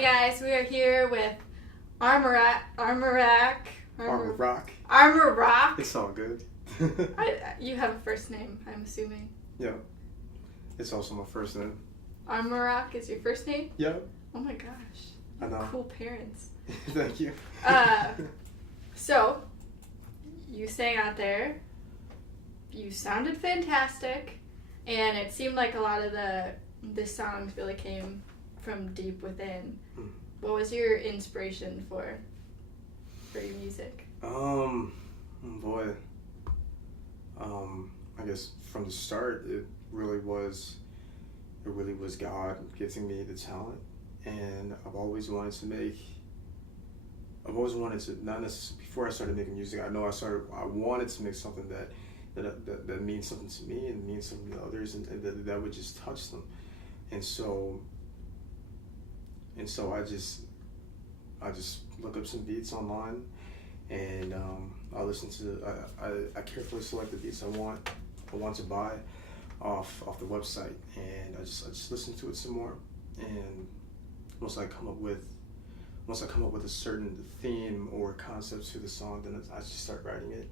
Hey guys, we are here with Armarock. It's all good. You have a first name, I'm assuming. Yeah. It's also my first name. Armarock is your first name? Yeah. Oh my gosh. I know. Cool parents. Thank you. So, you sang out there. You sounded fantastic. And it seemed like a lot of the songs really came from deep within. What was your inspiration for your music? Boy. I guess from the start, it really was God giving me the talent, and I've always wanted to, not necessarily before I started making music. I wanted to make something that means something to me and means something to others, and that would just touch them. And so I just look up some beats online, and I listen to. I carefully select the beats I want to buy off the website, and I just listen to it some more. And once I come up with a certain theme or concept to the song, then I just start writing it.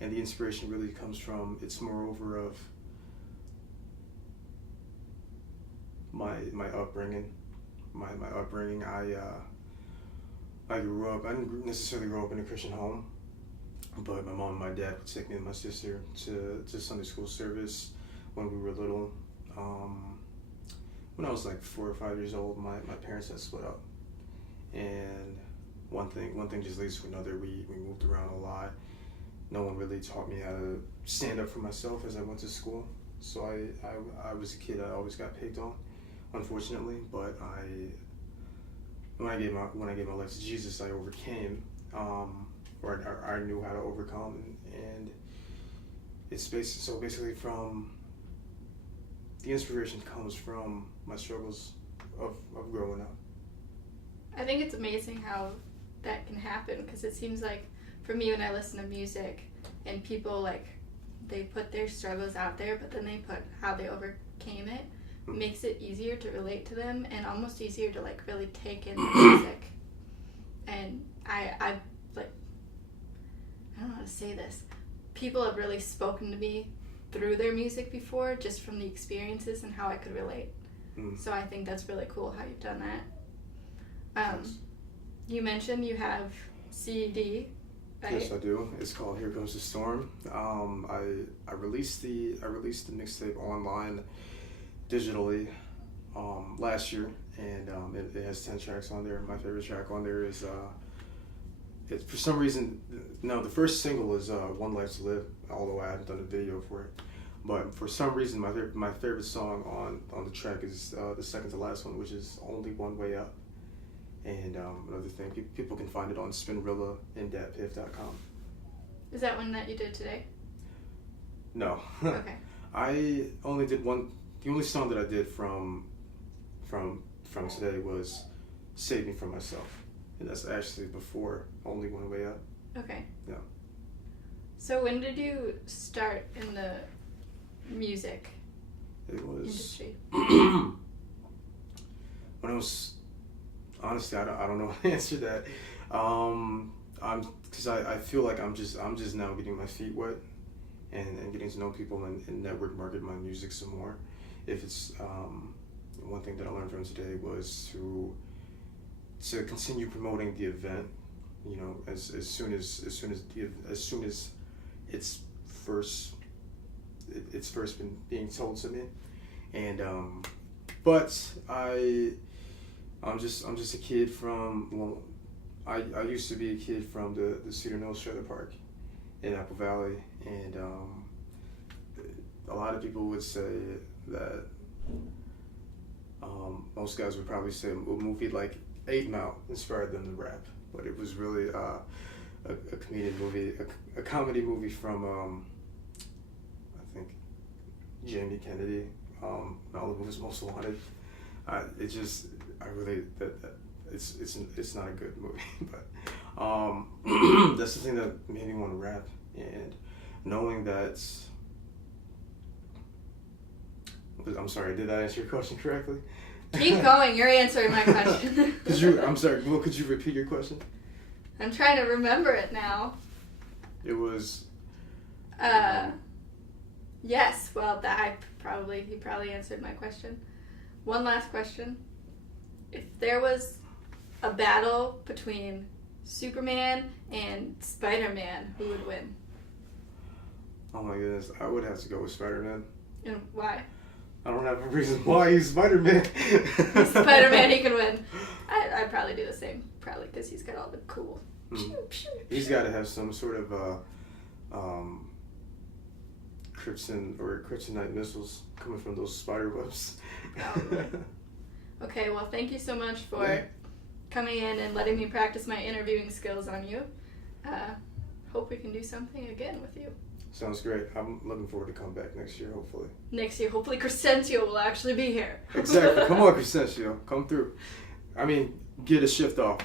And the inspiration really comes from, it's moreover of my upbringing. My upbringing. I didn't necessarily grow up in a Christian home, but my mom and my dad would take me and my sister to Sunday school service when we were little. When I was like 4 or 5 years old, my parents had split up, and one thing just leads to another. We moved around a lot. No one really taught me how to stand up for myself as I went to school. So I was a kid. I always got picked on, unfortunately. But when I gave my life to Jesus, I overcame, or I knew how to overcome, and it's basically from the inspiration comes from my struggles of growing up. I think it's amazing how that can happen, because it seems like for me, when I listen to music and people they put their struggles out there, but then they put how they overcame it, makes it easier to relate to them and almost easier to really take in the music. And I don't know how to say this. People have really spoken to me through their music before, just from the experiences and how I could relate. So I think that's really cool how you've done that. You mentioned you have CD, right? Yes, I do. It's called Here Comes the Storm. I released the mixtape online digitally last year, and it has 10 tracks on there. My favorite track on there is for some reason, no, the first single is One Life to Live, although I haven't done a video for it. But for some reason, my favorite song on the track is the second to last one, which is Only One Way Up. And another thing, people can find it on Spinrilla and datpiff.com. Is that one that you did today? No. Okay. I only did one. The only song that I did from today was Save Me From Myself. And that's actually before Only One Way Up. Okay. Yeah. So when did you start in the music industry? When I was, honestly, I don't know how to answer that. Because I feel like I'm just now getting my feet wet and getting to know people and network market my music some more. If it's one thing that I learned from today was to continue promoting the event, as soon as it's first been being told to me, and but I'm just a kid from, I used to be a kid from the Cedar Mills Trailer Park in Apple Valley, and a lot of people would say that most guys would probably say a movie like 8 Mile inspired them to rap, but it was really a comedian movie, a comedy movie from I think Jamie Kennedy, Malibu was Most Wanted. It's not a good movie, but that's the thing that made me want to rap, and knowing that. I'm sorry, did I answer your question correctly? Keep going. You're answering my question. I'm sorry. Well, could you repeat your question? I'm trying to remember it now. It was. Yes. Well, he probably answered my question. One last question. If there was a battle between Superman and Spider-Man, who would win? Oh my goodness, I would have to go with Spider-Man. And why? I don't have a reason why. He's Spider-Man. He's Spider-Man, he can win. I'd probably do the same, probably because he's got all the cool. He's got to have some sort of kryptonite missiles coming from those spider webs. Okay, well, thank you so much for coming in and letting me practice my interviewing skills on you. Hope we can do something again with you. Sounds great. I'm looking forward to come back next year, hopefully. Next year, hopefully Crescencio will actually be here. Exactly. Come on, Crescencio. Come through. I mean, get a shift off.